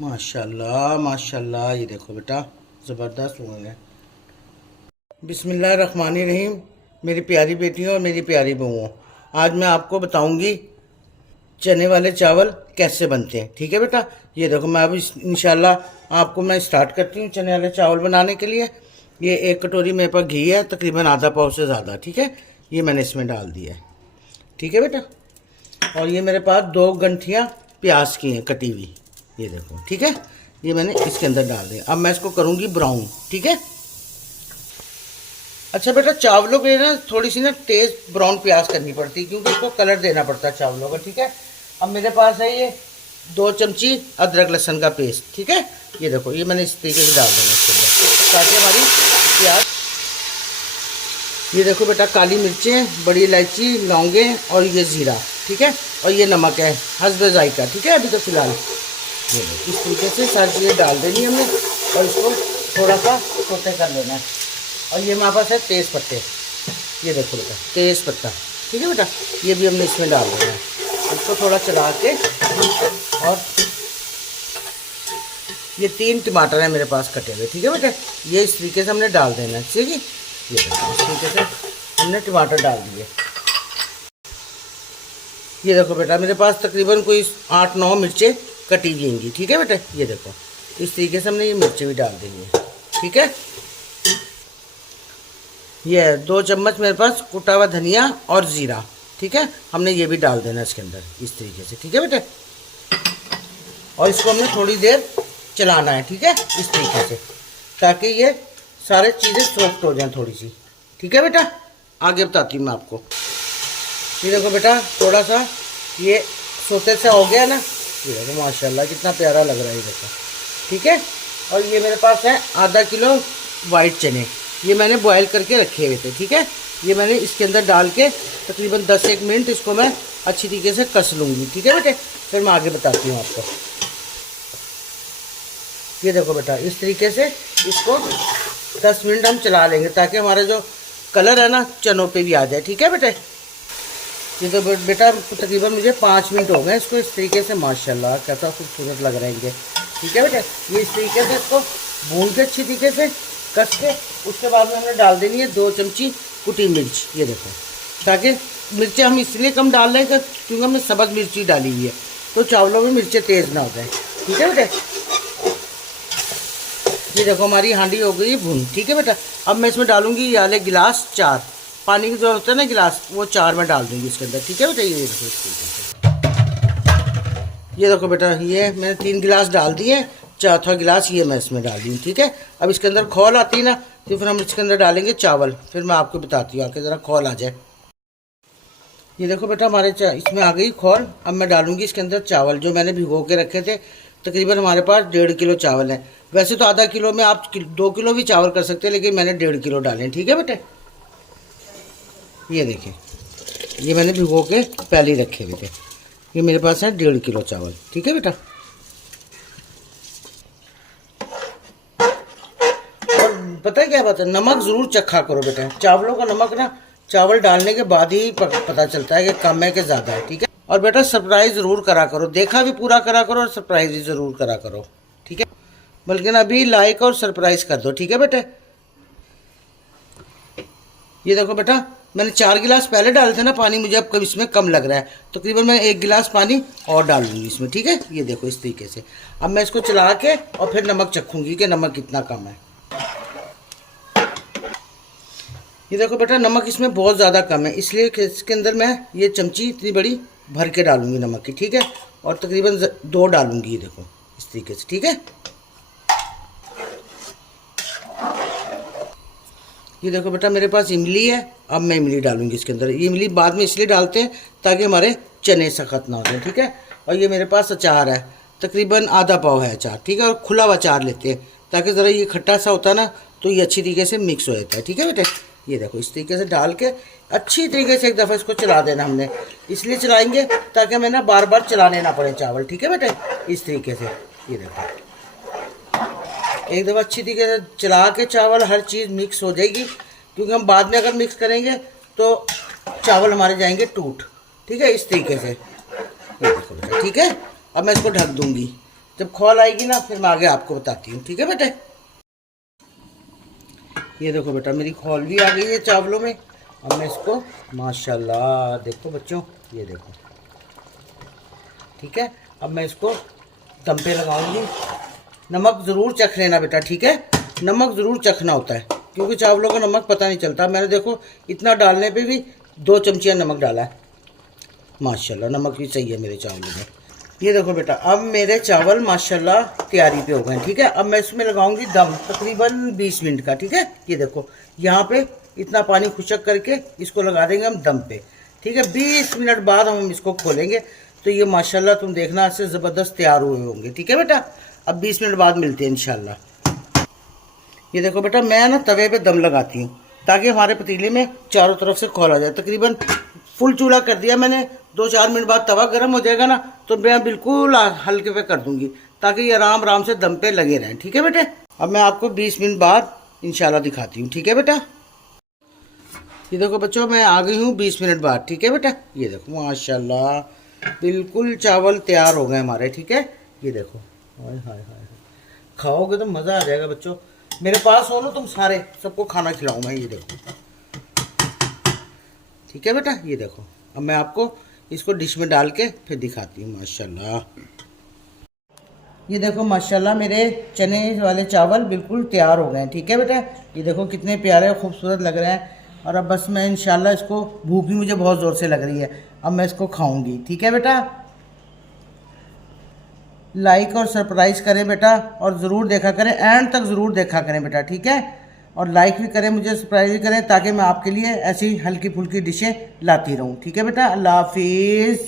माशाल्लाह माशाल्लाह, ये देखो बेटा, ज़बरदस्त हुए हैं। बिस्मिल्लाहिर्रहमानिर्रहीम। मेरी प्यारी बेटियों और मेरी प्यारी बहुओं, आज मैं आपको बताऊंगी चने वाले चावल कैसे बनते हैं। ठीक है बेटा, ये देखो मैं अभी इंशाल्लाह आपको मैं स्टार्ट करती हूँ चने वाले चावल बनाने के लिए। ये एक कटोरी मेरे पास घी है, तकरीबन आधा पाव से ज़्यादा। ठीक है, ये मैंने इसमें डाल दिया है। ठीक है बेटा, और ये मेरे पास 2 गंठियाँ प्याज की हैं कटी हुई, ये देखो। ठीक है, ये मैंने इसके अंदर डाल दिया। अब मैं इसको करूँगी ब्राउन। ठीक है। अच्छा बेटा, चावलों पे ना थोड़ी सी ना तेज़ ब्राउन प्याज करनी पड़ती है, क्योंकि इसको कलर देना पड़ता है चावलों का। ठीक है, अब मेरे पास है ये 2 चमची अदरक लहसुन का पेस्ट। ठीक है, ये देखो, ये मैंने इस तरीके से डाल देना इसके अंदर ताकि हमारी प्याज। ये देखो बेटा, काली मिर्चें, बड़ी इलायची, लौंगे और ये ज़ीरा। ठीक है, और ये नमक है हस्ब जायका। ठीक है, अभी तो फिलहाल ये इस तरीके से सारी चीज़ें डाल देनी है हमने, और इसको थोड़ा सा सोते कर लेना है। और ये हमारे पास है तेज़ पत्ते, ये देखो बेटा, तेज़ पत्ता। ठीक है बेटा, ये भी हमने इसमें डाल देना है। इसको थोड़ा चला के, और ये 3 टमाटर हैं मेरे पास कटे हुए। ठीक है बेटा, ये इस तरीके से हमने डाल देना है। ठीक है, ये देखो इस तरीके से हमने टमाटर डाल दिए। ये देखो बेटा, मेरे पास तकरीबन कोई 8-9 मिर्चें कटी हुई होंगी। ठीक है बेटा, ये देखो इस तरीके से हमने ये मिर्चें भी डाल देंगे। ठीक है, ये 2 चम्मच मेरे पास कुटा हुआ धनिया और ज़ीरा। ठीक है, हमने ये भी डाल देना इसके अंदर इस तरीके से। ठीक है बेटा, और इसको हमने थोड़ी देर चलाना है। ठीक है, इस तरीके से, ताकि ये सारे चीज़ें सॉफ्ट हो जाएं थोड़ी सी। ठीक है बेटा, आगे बताती हूँ मैं आपको। ये देखो बेटा, थोड़ा सा ये सोते से हो गया ना, ये देखो माशाल्लाह कितना प्यारा लग रहा है, ये देखो। ठीक है, और ये मेरे पास है आधा किलो वाइट चने, ये मैंने बॉयल करके रखे हुए थे। ठीक है, ये मैंने इसके अंदर डाल के तकरीबन 10-1 मिनट इसको मैं अच्छी तरीके से कस लूँगी। ठीक है बेटे, फिर मैं आगे बताती हूँ आपको। ये देखो बेटा, इस तरीके से इसको 10 मिनट हम चला लेंगे, ताकि हमारा जो कलर है ना चनों पे भी आ जाए। ठीक है बेटे, ये तो बेटा तकरीबन मुझे 5 मिनट हो गए इसको इस तरीके से। माशाल्लाह कैसा खूबसूरत लग रहे हैं। ठीक है बेटे, ये इस तरीके से इसको भून के अच्छी तरीके से कस के, उसके बाद में हमने डाल देनी है 2 चमची कुटी मिर्च। ये देखो, ताकि मिर्चें हम इसलिए कम डाल रहे हैं क्योंकि हमने सब्ज़ मिर्ची डाली हुई है, तो चावलों में मिर्चें तेज़ ना हो जाए। ठीक है बेटे, ये देखो हमारी हांडी हो गई भून। ठीक है बेटा, अब मैं इसमें डालूंगी ये वाले गिलास 4 पानी की जो होता है ना गिलास, वो 4 में डाल दूंगी इसके अंदर। ठीक है बेटा, ये देखो इस तरीके से। ये देखो बेटा, ये मैंने 3 गिलास डाल दिए, चौथा गिलास ये मैं इसमें डाल दी। ठीक है, अब इसके अंदर खौल आती है ना, तो फिर हम इसके अंदर डालेंगे चावल। फिर मैं आपको बताती हूँ, आके ज़रा खौल आ जाए। ये देखो बेटा, हमारे इसमें आ गई खौल। अब मैं डालूंगी इसके अंदर चावल जो मैंने भिगो के रखे थे। तकरीबन हमारे पास 1.5 किलो चावल है। वैसे तो आधा किलो में आप 2 किलो भी चावल कर सकते हैं, लेकिन मैंने 1.5 किलो डाले। ठीक है बेटे, ये देखिए, ये मैंने भिगो के पहले ही रखे हुए थे। ये मेरे पास है 1.5 किलो चावल। ठीक है बेटा, और पता है क्या बात है, नमक ज़रूर चखा करो बेटा। चावलों का नमक ना चावल डालने के बाद ही पता चलता है कि कम है कि ज़्यादा है। ठीक है, और बेटा सरप्राइज़ ज़रूर करा करो, देखा भी पूरा करा करो और सरप्राइज़ भी ज़रूर करा करो। ठीक है, बल्कि ना अभी लाइक और सरप्राइज़ कर दो। ठीक है बेटे, ये देखो बेटा, मैंने 4 गिलास पहले डाले थे ना पानी, मुझे अब कभी इसमें कम लग रहा है, तो तकरीबन मैं 1 गिलास पानी और डाल दूँगी इसमें। ठीक है, ये देखो इस तरीके से। अब मैं इसको चला के और फिर नमक चखूँगी कि नमक कितना कम है। ये देखो बेटा, नमक इसमें बहुत ज़्यादा कम है, इसलिए इसके अंदर मैं ये चमची इतनी बड़ी भर के डालूँगी नमक की। ठीक है, और तकरीबन 2 डालूँगी, ये देखो इस तरीके से। ठीक है, ये देखो बेटा, मेरे पास इमली है। अब मैं इमली डालूंगी इसके अंदर। ये इमली बाद में इसलिए डालते हैं ताकि हमारे चने सख्त ना हो जाए। ठीक है, और ये मेरे पास अचार है, तकरीबन आधा पाव है अचार। ठीक है, और खुला हुआ अचार लेते हैं ताकि ज़रा ये खट्टा सा होता है ना, तो ये अच्छी तरीके से मिक्स हो जाता है। ठीक है बेटे, ये देखो इस तरीके से डाल के अच्छी तरीके से एक दफ़ा इसको चला देना। हमने इसलिए चलाएंगे ताकि हमें ना बार बार चलाने ना पड़े चावल। ठीक है बेटे, इस तरीके से ये देखो एक दफ़ा अच्छी तरीके से चला के चावल हर चीज़ मिक्स हो जाएगी, क्योंकि हम बाद में अगर मिक्स करेंगे तो चावल हमारे जाएंगे टूट। ठीक है, इस तरीके से ये देखो बेटा। ठीक है, अब मैं इसको ढक दूंगी जब खौल आएगी ना फिर मैं आगे आपको बताती हूँ, ठीक है बेटे। ये देखो बेटा मेरी खौल भी आ गई है चावलों में। अब मैं इसको माशाल्लाह देखो बच्चों, ये देखो, ठीक है। अब मैं इसको दम पे लगाऊंगी। नमक ज़रूर चख लेना बेटा, ठीक है। नमक ज़रूर चखना होता है क्योंकि चावलों का नमक पता नहीं चलता। मैंने देखो इतना डालने पे भी 2 चमचियाँ नमक डाला है। माशाल्लाह नमक भी सही है मेरे चावलों में। ये देखो बेटा अब मेरे चावल माशाल्लाह तैयारी पे हो गए, ठीक है। अब मैं इसमें लगाऊंगी दम तकरीबन 20 मिनट का, ठीक है। ये देखो यहाँ पे इतना पानी खुशक करके इसको लगा देंगे हम दम पे, ठीक है। 20 मिनट बाद हम इसको खोलेंगे तो ये माशाल्लाह तुम देखना इससे ज़बरदस्त तैयार हुए होंगे, ठीक है बेटा। अब 20 मिनट बाद मिलते हैं इंशाल्लाह। ये देखो बेटा मैं ना तवे पे दम लगाती हूँ ताकि हमारे पतीले में चारों तरफ से खौल आ जाए। तकरीबन फुल चूल्हा कर दिया मैंने। 2-4 मिनट बाद तवा गर्म हो जाएगा ना तो मैं बिल्कुल हल्के पे कर दूंगी ताकि ये आराम आराम से दम पे लगे रहें, ठीक है बेटे। अब मैं आपको 20 मिनट बाद इंशाल्लाह दिखाती हूँ, ठीक है बेटा। ये देखो बच्चों मैं आ गई हूँ 20 मिनट बाद, ठीक है बेटा। ये देखो माशाल्लाह बिल्कुल चावल तैयार हो गए हमारे, ठीक है। ये देखो हाय हाय हाय, खाओगे तो मज़ा आ जाएगा बच्चों। मेरे पास हो ना तुम सारे, सबको खाना खिलाऊँ मैं। ये देखो, ठीक है बेटा। ये देखो अब मैं आपको इसको डिश में डाल के फिर दिखाती हूँ माशाल्लाह। ये देखो माशाल्लाह मेरे चने वाले चावल बिल्कुल तैयार हो गए हैं, ठीक है बेटा। ये देखो कितने प्यारे और खूबसूरत लग रहे हैं। और अब बस मैं इंशाल्लाह इसको, भूख भी मुझे बहुत ज़ोर से लग रही है, अब मैं इसको खाऊंगी, ठीक है बेटा। लाइक और सरप्राइज़ करें बेटा और ज़रूर देखा करें, एंड तक ज़रूर देखा करें बेटा, ठीक है। और लाइक भी करें, मुझे सरप्राइज़ भी करें ताकि मैं आपके लिए ऐसी हल्की फुल्की डिशें लाती रहूं, ठीक है बेटा। अल्लाह हाफिज़।